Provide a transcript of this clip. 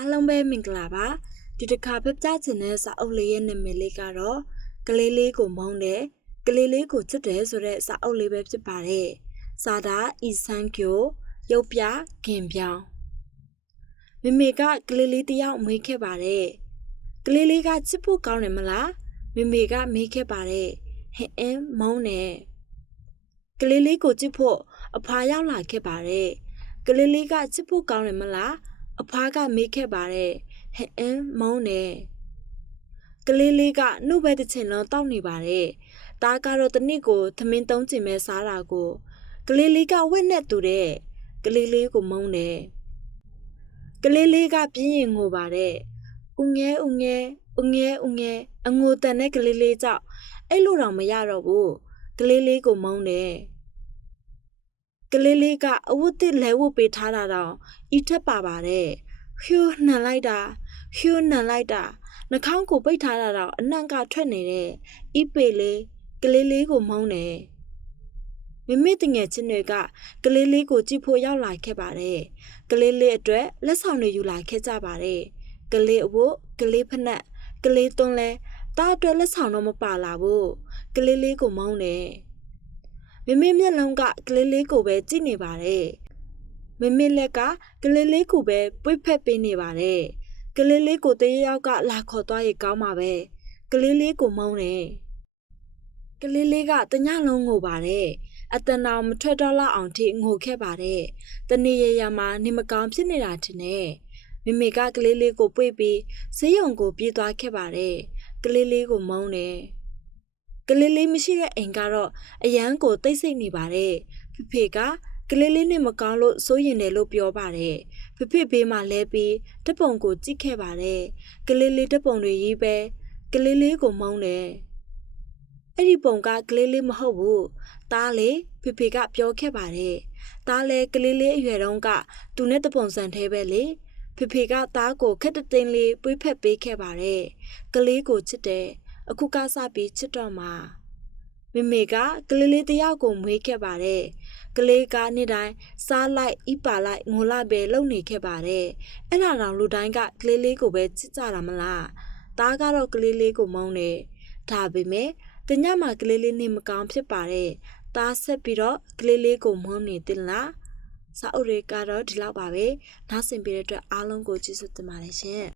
အားလုံးပဲမင်္ဂလာပါဒီတစ်ခါပြပြချင်တဲ့စာအုပ်လေးရဲ့နာမည်လေးကတော့ကလေးလေးကိုမုန်းတယ်ကလေးလေးကိုချစ်တယ်ဆိုတဲ့စာအုပ်လေးပဲဖြစ်ပါတယ်စာသားအီဆန်ကျိုရုပ်ပြခင်ပြောင်းမိမိကကလေးလေးတယောက်မွေးခဲ့ပါတယ်ကလေးလေးကချစ်ဖို့ကောင်းတယ်မလားမိမိကမေးခဲ့ပါတယ်ဟင်အင်းမုန်းတယ်ကလေးလေးကိုချစ်ဖို့အဖွာရောက်လာခဲ့ပါတယ်ကလေးလေးကချစ်ဖို့ကောင်းတယ်မလား အဖွားကမေးခဲ့ပါတယ်ဟင်အင်းမုန်းတယ်ကလေးလေးကနှုတ်ပဲတစ်ချင်လုံးတောက်နေပါတယ်တားကတော့တနစ်ကိုသမင်းသုံးချင်ပဲစားတာကိုကလေးလေးကဝက်နဲ့တူတဲ့ကလေးလေးကိုမုန်းတယ်ကလေးလေးကပြင်းရင်ငိုပါတယ်ဦးငဲဦးငဲဦးငဲဦးငဲအငိုတန်တဲ့ကလေးလေးကြောင့်အဲ့လိုတော့မရတော့ဘူးကလေးလေးကိုမုန်းတယ် ကလေးလေးကအဝတ်တစ်လဲဝတ်ပေးထားတာတော့ဤထက်ပါပါတယ်ဟျူနှံလိုက်တာဟျူနှံလိုက်တာနှာခေါင်းကိုပိတ်ထားတာတော့အနံ့ကထွက်နေတဲ့ဤပေလေးကလေးလေးကိုမုန်းတယ်မိမိတငယ်ချင်းတွေကကလေးလေးကိုကြည့်ဖို့ရောက်လာခဲ့ပါတယ်ကလေးလေးအတွက်လက်ဆောင်တွေယူလာခဲ့ကြပါတယ်ကလေးအဝတ်ကလေးဖနက်ကလေးသွန်းလဲတားအတွက်လက်ဆောင်တော့မပါလာဘူးကလေးလေးကိုမုန်းတယ် မိမိမျက်လုံးကကလေးလေးကိုပဲကြည့်နေပါတယ်မမေလက်ကကလေးလေးကိုပဲပွေ့ဖက်ပေးနေပါတယ်ကလေးလေးကိုတရရောက်ကလာခေါ်သွားရကောင်းပါပဲကလေးလေးကိုမုန်းတယ်ကလေးလေးကတညလုံးငိုပါတယ်အတန်အောင်မထွက်တော့လောက်အောင်ထိငိုခဲ့ပါတယ်တနေ့ရရမှာနေမကောင်းဖြစ်နေတာထင်တယ်မမေကကလေးလေးကိုပွေ့ပြီးဈေးရုံကိုပြေးသွားခဲ့ပါတယ်ကလေးလေးကိုမုန်းတယ် ကလေးလေးမရှိတဲ့အိမ်ကတော့အရန်ကိုတိတ်ဆိတ်နေပါတယ်ဖေဖေကကလေးလေးနဲ့မကောင်းလို့စိုးရင်တယ်လို့ပြောပါတယ်ဖဖေဘေးမှာလဲပြီးတပုံကိုကြည့်ခဲ့ပါတယ်ကလေးလေးတပုံတွေရေးပဲကလေးလေးကိုမုန်းတယ်အဲ့ဒီပုံကကလေးလေးမဟုတ်ဘူးတားလေဖဖေကပြောခဲ့ပါတယ်တားလေကလေးလေးအရွယ်တုန်းကသူနဲ့တပုံစံသေးပဲလေဖဖေကသားကိုခက်တသိန်းလေးပွေးဖက်ပေးခဲ့ပါတယ်ကလေးကိုချစ်တယ် အခုကစပြီးချစ်တော့မှာမိမေကကလေးလေးတယောက်ကိုမွေးခဲ့ပါတယ်ကလေးကနေ့တိုင်းစားလိုက်ဣပါလိုက်ငိုလိုက်ပဲလုံနေခဲ့ပါတယ်အဲ့ဒါတောင်လူတိုင်းကကလေးလေးကိုပဲချစ်ကြတာမလားသားကတော့ကလေးလေးကိုမုန်းတယ်ဒါပေမဲ့တညမှာကလေးလေးနေမကောင်းဖြစ်ပါတယ်သားဆက်ပြီးတော့ကလေးလေးကိုမုန်းနေတင်လားစာအုပ်တွေကတော့ဒီလောက်ပါပဲနောက်ဆင်ပြတဲ့အတွက်အားလုံးကိုကျေးဇူးတင်ပါတယ်ရှင်